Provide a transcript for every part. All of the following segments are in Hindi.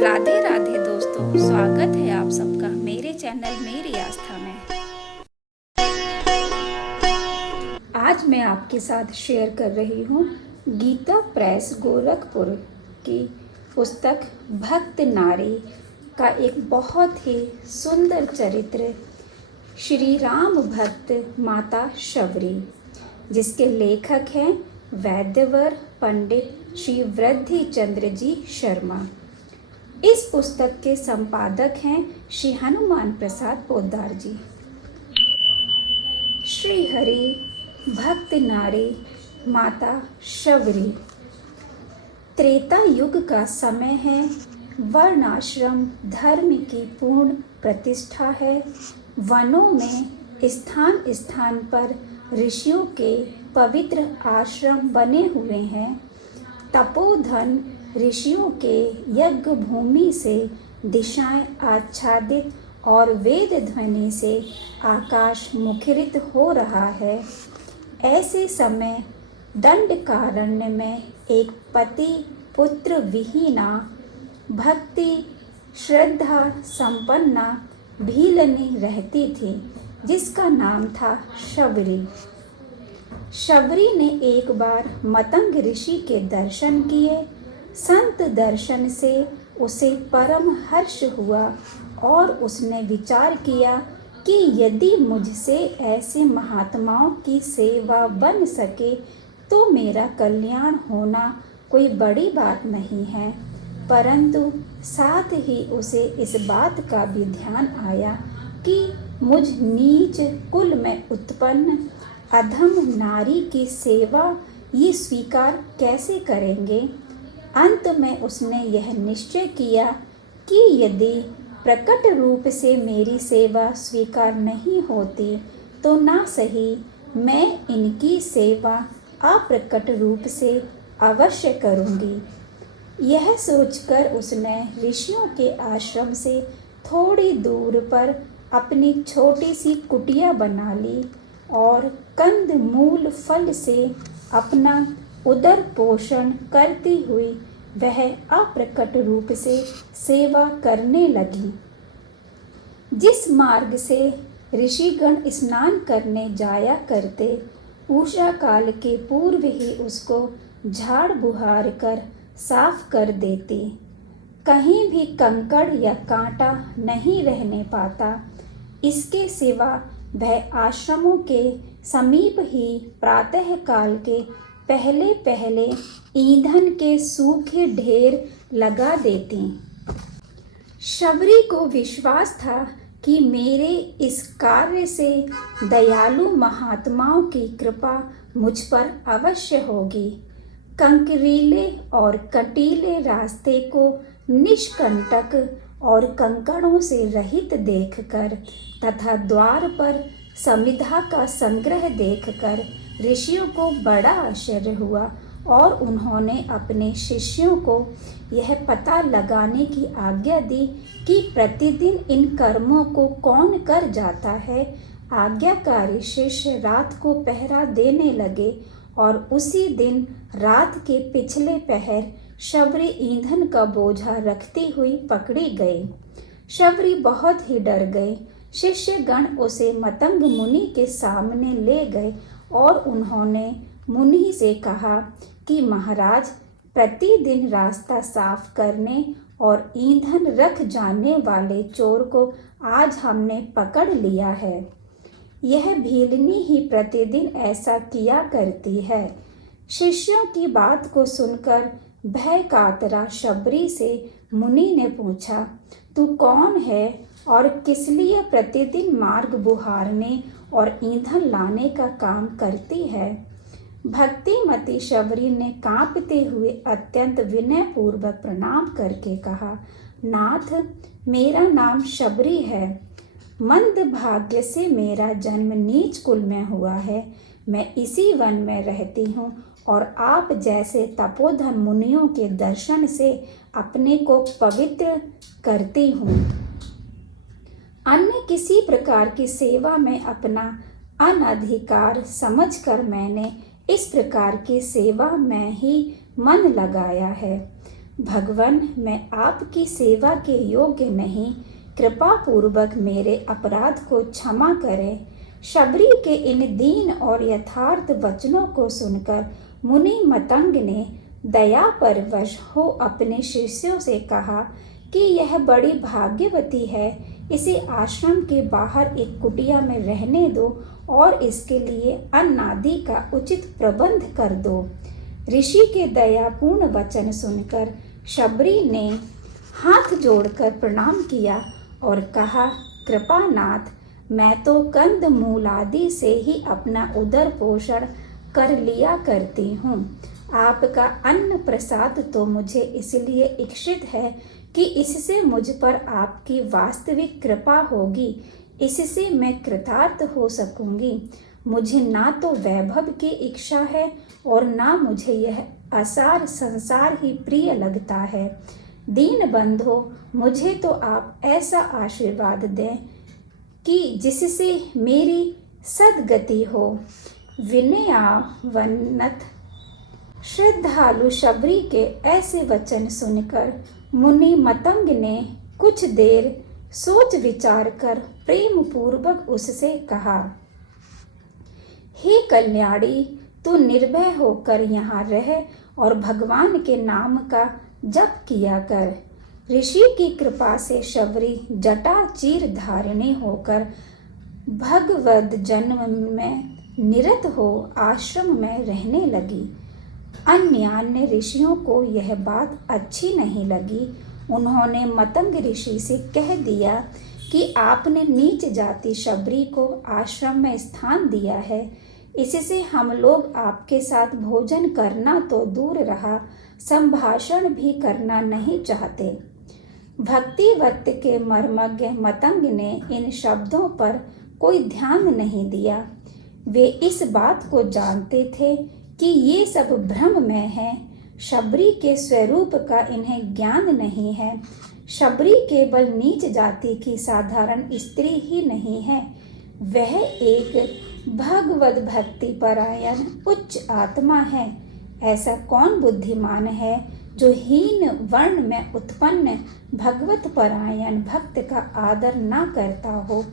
राधे राधे दोस्तों, स्वागत है आप सबका मेरे चैनल मेरी आस्था में। आज मैं आपके साथ शेयर कर रही हूँ गीता प्रेस गोरखपुर की पुस्तक भक्त नारी का एक बहुत ही सुंदर चरित्र श्री राम भक्त माता शबरी, जिसके लेखक हैं वैद्यवर पंडित श्री वृद्धि चंद्र जी शर्मा। इस पुस्तक के संपादक हैं श्री हनुमान प्रसाद पोद्दार जी। श्री हरि भक्त नारी माता शबरी। त्रेता युग का समय है, वर्णाश्रम धर्म की पूर्ण प्रतिष्ठा है। वनों में स्थान स्थान पर ऋषियों के पवित्र आश्रम बने हुए हैं। तपोधन ऋषियों के यज्ञ भूमि से दिशाएं आच्छादित और वेद ध्वनि से आकाश मुखरित हो रहा है। ऐसे समय दंडकारण्य में एक पति पुत्र विहीना भक्ति श्रद्धा संपन्ना भीलनी रहती थी, जिसका नाम था शबरी। शबरी ने एक बार मतंग ऋषि के दर्शन किए। संत दर्शन से उसे परम हर्ष हुआ और उसने विचार किया कि यदि मुझसे ऐसे महात्माओं की सेवा बन सके तो मेरा कल्याण होना कोई बड़ी बात नहीं है। परंतु साथ ही उसे इस बात का भी ध्यान आया कि मुझ नीच कुल में उत्पन्न अधम नारी की सेवा ये स्वीकार कैसे करेंगे। अंत में उसने यह निश्चय किया कि यदि प्रकट रूप से मेरी सेवा स्वीकार नहीं होती तो ना सही मैं इनकी सेवा अप्रकट रूप से अवश्य करूँगी। यह सोचकर उसने ऋषियों के आश्रम से थोड़ी दूर पर अपनी छोटी सी कुटिया बना ली और कंद मूल फल से अपना उदर पोषण करती हुई वह अप्रकट रूप से सेवा करने लगी। जिस मार्ग से ऋषिगण स्नान करने जाया करते, उषा काल के पूर्व ही उसको झाड़ बुहार कर साफ कर देती। कहीं भी कंकड़ या कांटा नहीं रहने पाता। इसके सिवा वह आश्रमों के समीप ही प्रातः काल के पहले पहले ईंधन के सूखे ढेर लगा देती। शबरी को विश्वास था कि मेरे इस कार्य से दयालु महात्माओं की कृपा मुझ पर अवश्य होगी। कंकरीले और कटीले रास्ते को निष्कंटक और कंकड़ों से रहित देखकर तथा द्वार पर समिधा का संग्रह देखकर ऋषियों को बड़ा आश्चर्य हुआ और उन्होंने अपने शिष्यों को यह पता लगाने की आज्ञा दी कि प्रतिदिन इन कर्मों को कौन कर जाता है। आज्ञाकारी शिष्य रात को पहरा देने लगे और उसी दिन रात के पिछले पहर शबरी ईंधन का बोझा रखती हुई पकड़ी गई। शबरी बहुत ही डर गई। शिष्यगण उसे मतंग मुनि के सामने ले गए और उन्होंने मुनि से कहा कि महाराज, प्रतिदिन रास्ता साफ करने और ईंधन रख जाने वाले चोर को आज हमने पकड़ लिया है। यह भीलनी ही प्रतिदिन ऐसा किया करती है। शिष्यों की बात को सुनकर भय कातरा शबरी से मुनि ने पूछा, तू कौन है और किस लिए प्रतिदिन मार्ग बुहारने और ईंधन लाने का काम करती है। भक्तिमती शबरी ने कांपते हुए अत्यंत विनय पूर्वक प्रणाम करके कहा, नाथ, मेरा नाम शबरी है। मंद भाग्य से मेरा जन्म नीच कुल में हुआ है। मैं इसी वन में रहती हूँ और आप जैसे तपोधन मुनियों के दर्शन से अपने को पवित्र करती हूँ। अन्य किसी प्रकार की सेवा में अपना अनधिकार समझकर मैंने इस प्रकार की सेवा में ही मन लगाया है। भगवान, मैं आपकी सेवा के योग्य नहीं, कृपा पूर्वक मेरे अपराध को क्षमा करें। शबरी के इन दीन और यथार्थ वचनों को सुनकर मुनि मतंग ने दया परवश हो अपने शिष्यों से कहा कि यह बड़ी भाग्यवती है, इसे आश्रम के बाहर एक कुटिया में रहने दो और इसके लिए अन्न आदि का उचित प्रबंध कर दो। ऋषि के दयापूर्ण वचन सुनकर शबरी ने हाथ जोड़कर प्रणाम किया और कहा, कृपानाथ, मैं तो कंद मूल आदि से ही अपना उदर पोषण कर लिया करती हूँ। आपका अन्न प्रसाद तो मुझे इसलिए इच्छित है कि इससे मुझ पर आपकी वास्तविक कृपा होगी, इससे मैं कृतार्थ हो सकूंगी। मुझे ना तो वैभव की इच्छा है और ना मुझे यह असार संसार ही प्रिय लगता है। दीन बंधो, मुझे तो आप ऐसा आशीर्वाद दें कि जिससे मेरी सद्गति हो। विनयावनत श्रद्धालु शबरी के ऐसे वचन सुनकर मुनि मतंग ने कुछ देर सोच विचार कर प्रेम पूर्वक उससे कहा, हे कल्याणी, तू निर्भय होकर यहाँ रह और भगवान के नाम का जप किया कर। ऋषि की कृपा से शबरी जटा चीर धारिणी होकर भगवद जन्म में निरत हो आश्रम में रहने लगी। अन्य ऋषियों को यह बात अच्छी नहीं लगी। उन्होंने मतंग ऋषि से कह दिया कि आपने नीच जाति शबरी को आश्रम में स्थान दिया है, इससे हम लोग आपके साथ भोजन करना तो दूर रहा, संभाषण भी करना नहीं चाहते। भक्तिवत के मर्मज्ञ मतंग ने इन शब्दों पर कोई ध्यान नहीं दिया। वे इस बात को जानते थे कि ये सब भ्रम में है। शबरी के स्वरूप का इन्हें ज्ञान नहीं है। शबरी केवल नीच जाति की साधारण स्त्री ही नहीं है, वह एक भगवद भक्ति परायण उच्च आत्मा है। ऐसा कौन बुद्धिमान है जो हीन वर्ण में उत्पन्न भगवत परायण भक्त का आदर ना करता हो।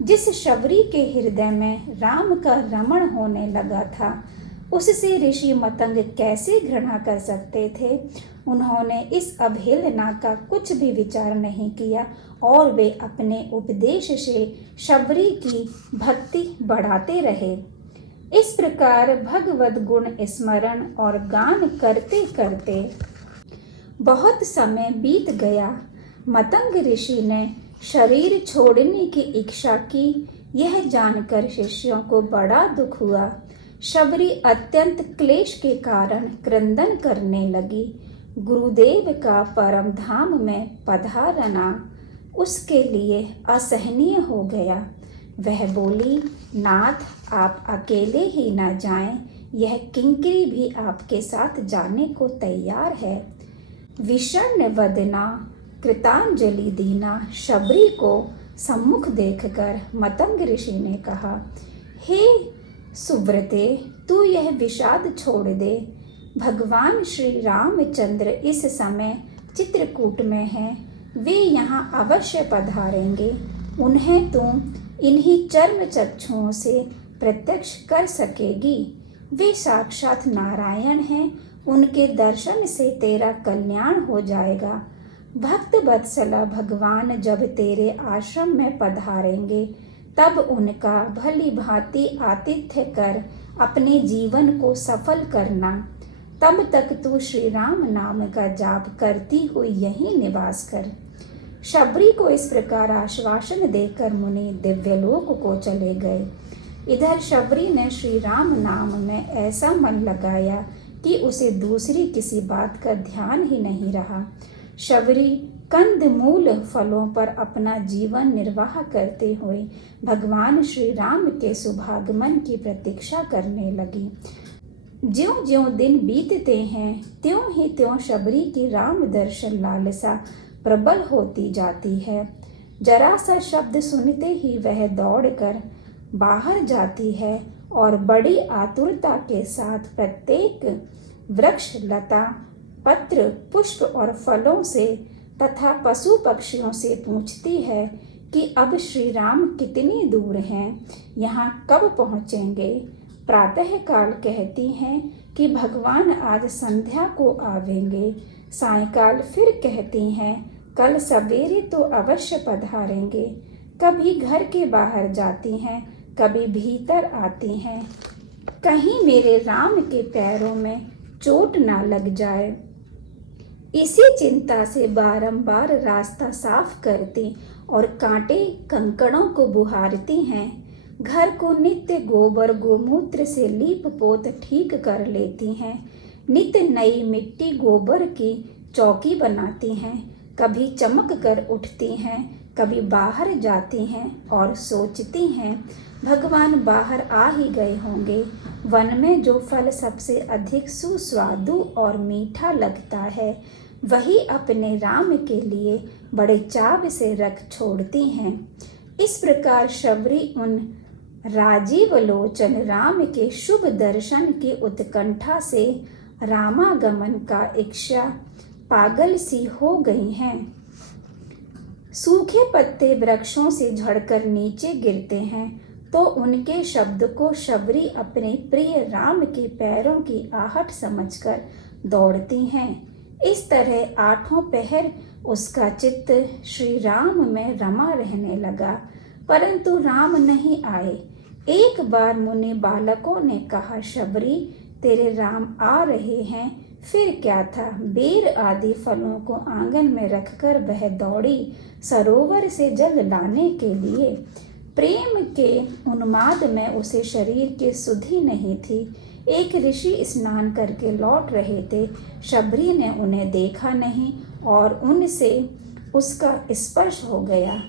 जिस शबरी के हृदय में राम का रमण होने लगा था, उससे ऋषि मतंग कैसे घृणा कर सकते थे। उन्होंने इस अवहेलना का कुछ भी विचार नहीं किया और वे अपने उपदेश से शबरी की भक्ति बढ़ाते रहे। इस प्रकार भगवद गुण स्मरण और गान करते करते बहुत समय बीत गया। मतंग ऋषि ने शरीर छोड़ने की इच्छा की। यह जानकर शिष्यों को बड़ा दुख हुआ। शबरी अत्यंत क्लेश के कारण क्रंदन करने लगी। गुरुदेव का परम धाम में पधारना उसके लिए असहनीय हो गया। वह बोली, नाथ, आप अकेले ही न जाएं, यह किंकरी भी आपके साथ जाने को तैयार है। विषण्ण वदना कृतांजलि दीना शबरी को सम्मुख देखकर मतंग ऋषि ने कहा, हे सुव्रते, तू यह विषाद छोड़ दे। भगवान श्री रामचंद्र इस समय चित्रकूट में हैं। वे यहाँ अवश्य पधारेंगे। उन्हें तू इन्हीं चर्म चक्षुओं से प्रत्यक्ष कर सकेगी। वे साक्षात नारायण हैं। उनके दर्शन से तेरा कल्याण हो जाएगा। भक्त वत्सला भगवान जब तेरे आश्रम में पधारेंगे, तब उनका भली भांति आतिथ्य कर अपने जीवन को सफल करना। तब तक तू श्री राम नाम का जाप करती हुई यहीं निवास कर। शबरी को इस प्रकार आश्वासन देकर मुनि दिव्यलोक को चले गए। इधर शबरी ने श्री राम नाम में ऐसा मन लगाया कि उसे दूसरी किसी बात का ध्यान ही नहीं रहा। शबरी कंद मूल फलों पर अपना जीवन निर्वाह करते हुए भगवान श्री राम के शुभागमन की प्रतीक्षा करने लगी। ज्यों ज्यों दिन बीतते हैं, त्यों ही त्यों शबरी की राम दर्शन लालसा प्रबल होती जाती है। जरा सा शब्द सुनते ही वह दौड़कर बाहर जाती है और बड़ी आतुरता के साथ प्रत्येक वृक्ष, लता पत्र पुष्प और फलों से तथा पशु पक्षियों से पूछती है कि अब श्री राम कितनी दूर हैं, यहाँ कब पहुँचेंगे। प्रातःकाल कहती हैं कि भगवान आज संध्या को आवेंगे। सायंकाल फिर कहती हैं कल सवेरे तो अवश्य पधारेंगे। कभी घर के बाहर जाती हैं, कभी भीतर आती हैं, कहीं मेरे राम के पैरों में चोट ना लग जाए। इसी चिंता से बारंबार रास्ता साफ करती और कांटे कंकड़ों को बुहारती हैं। घर को नित्य गोबर गोमूत्र से लीप पोत ठीक कर लेती हैं। नित्य नई मिट्टी गोबर की चौकी बनाती हैं। कभी चमक कर उठती हैं, कभी बाहर जाती हैं और सोचती हैं भगवान बाहर आ ही गए होंगे। वन में जो फल सबसे अधिक सुस्वादु और मीठा लगता है वही अपने राम के लिए बड़े चाव से रख छोड़ती हैं। इस प्रकार शबरी उन राजीव लोचन राम के शुभ दर्शन की उत्कंठा से रामागमन का इच्छा पागल सी हो गई हैं। सूखे पत्ते वृक्षों से झड़कर नीचे गिरते हैं तो उनके शब्द को शबरी अपने प्रिय राम के पैरों की आहट समझकर दौड़ती हैं। इस तरह आठों पहर उसका चित्त श्री राम में रमा रहने लगा, परंतु राम नहीं आए। एक बार मुनि बालकों ने कहा, शबरी तेरे राम आ रहे हैं। फिर क्या था, बेर आदि फलों को आंगन में रखकर वह दौड़ी सरोवर से जल लाने के लिए। प्रेम के उन्माद में उसे शरीर की सुधि नहीं थी। एक ऋषि स्नान करके लौट रहे थे। शबरी ने उन्हें देखा नहीं और उनसे उसका स्पर्श हो गया।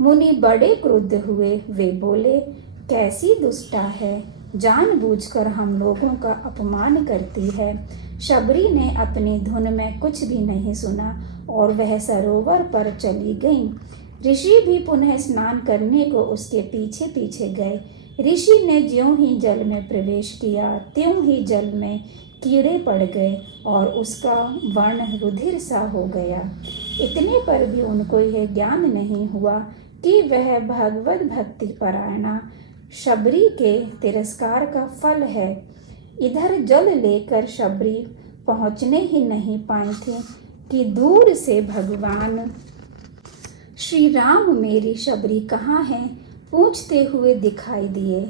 मुनि बड़े क्रुद्ध हुए। वे बोले, कैसी दुष्टा है, जानबूझकर हम लोगों का अपमान करती है। शबरी ने अपनी धुन में कुछ भी नहीं सुना और वह सरोवर पर चली गई। ऋषि भी पुनः स्नान करने को उसके पीछे पीछे गए। ऋषि ने ज्यों ही जल में प्रवेश किया त्यों ही जल में कीड़े पड़ गए और उसका वर्ण रुधिर सा हो गया। इतने पर भी उनको यह ज्ञान नहीं हुआ कि वह भगवत भक्ति परायणा शबरी के तिरस्कार का फल है। इधर जल लेकर शबरी पहुँचने ही नहीं पाई थी कि दूर से भगवान श्री राम मेरी शबरी कहाँ है पूछते हुए दिखाई दिए।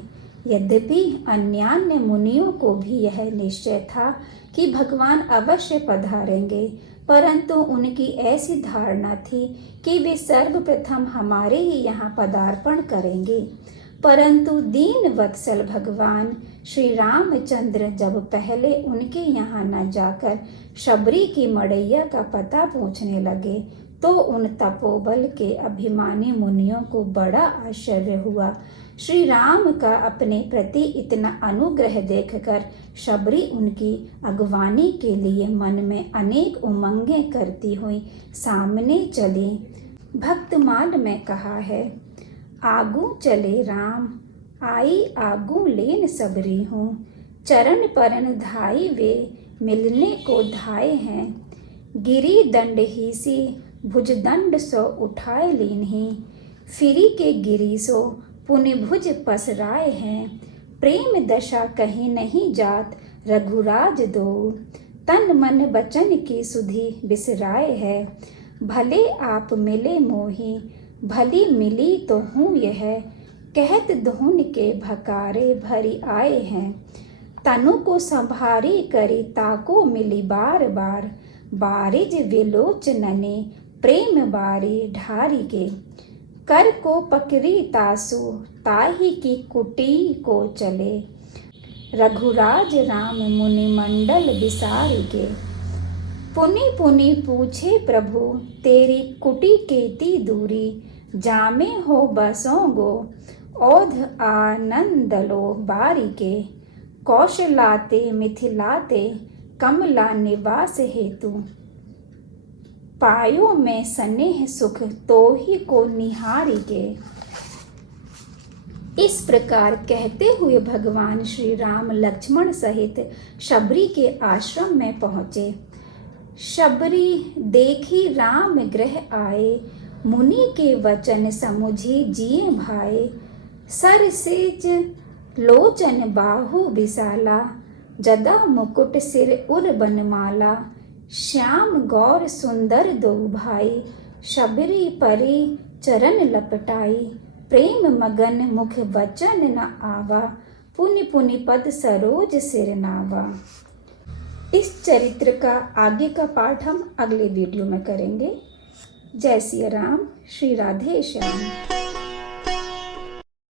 यद्यपि अन्यान्य मुनियों को भी यह निश्चय था कि भगवान अवश्य पधारेंगे, परंतु उनकी ऐसी धारणा थी कि वे सर्वप्रथम हमारे ही यहाँ पदार्पण करेंगे। परंतु दीन वत्सल भगवान श्री रामचंद्र जब पहले उनके यहाँ न जाकर शबरी की मड़ैया का पता पूछने लगे तो उन तपोबल के अभिमानी मुनियों को बड़ा आश्चर्य हुआ। श्री राम का अपने प्रति इतना अनुग्रह देखकर शबरी उनकी अगवानी के लिए मन में अनेक उमंगें करती हुई सामने चली। भक्तमाल में कहा है, आगू चले राम आई आगू लेन सबरी हूँ। चरण परन धाई वे मिलने को धाए हैं। गिरी दंड ही सी भुजदंड सो उठाए लीन ही। फिरी के गिरी सो पुनि भुज पसराए हैं। प्रेम दशा कहीं नहीं जात रघुराज दो। तन मन बचन की सुधि बिसराए है। भले आप मिले मोही भली मिली तो हूँ यह। कहत धुन के भकारे भरी आए हैं। तनु को संभारी करी ताको मिली बार बार। बारिज विलोचनने प्रेम बारी ढारी के। कर को पकड़ी तासु ताही की कुटी को चले। रघुराज राम मुनि मंडल विसारी के। पुनि पुनि पूछे प्रभु तेरी कुटी केती दूरी। जामे हो बसोंगो औध आनंदलो बारी के। कौशलाते मिथिलाते कमला निवास हेतु। पायो में स्नेह सुख तो ही को निहारी के। इस प्रकार कहते हुए भगवान श्री राम लक्ष्मण सहित शबरी के आश्रम में पहुँचे। शबरी देखी राम गृह आए, मुनि के वचन समुझी जिए भाए। सर सेज लोचन बाहु विशाला, जदा मुकुट सिर उर बनमाला। श्याम गौर सुंदर दो भाई, शबरी परी चरण लपटाई। प्रेम मगन मुख वचन न आवा, पुनि पुनि पद सरोज सिर नावा। इस चरित्र का आगे का पाठ हम अगले वीडियो में करेंगे। जय सिया राम, श्री राधे श्याम।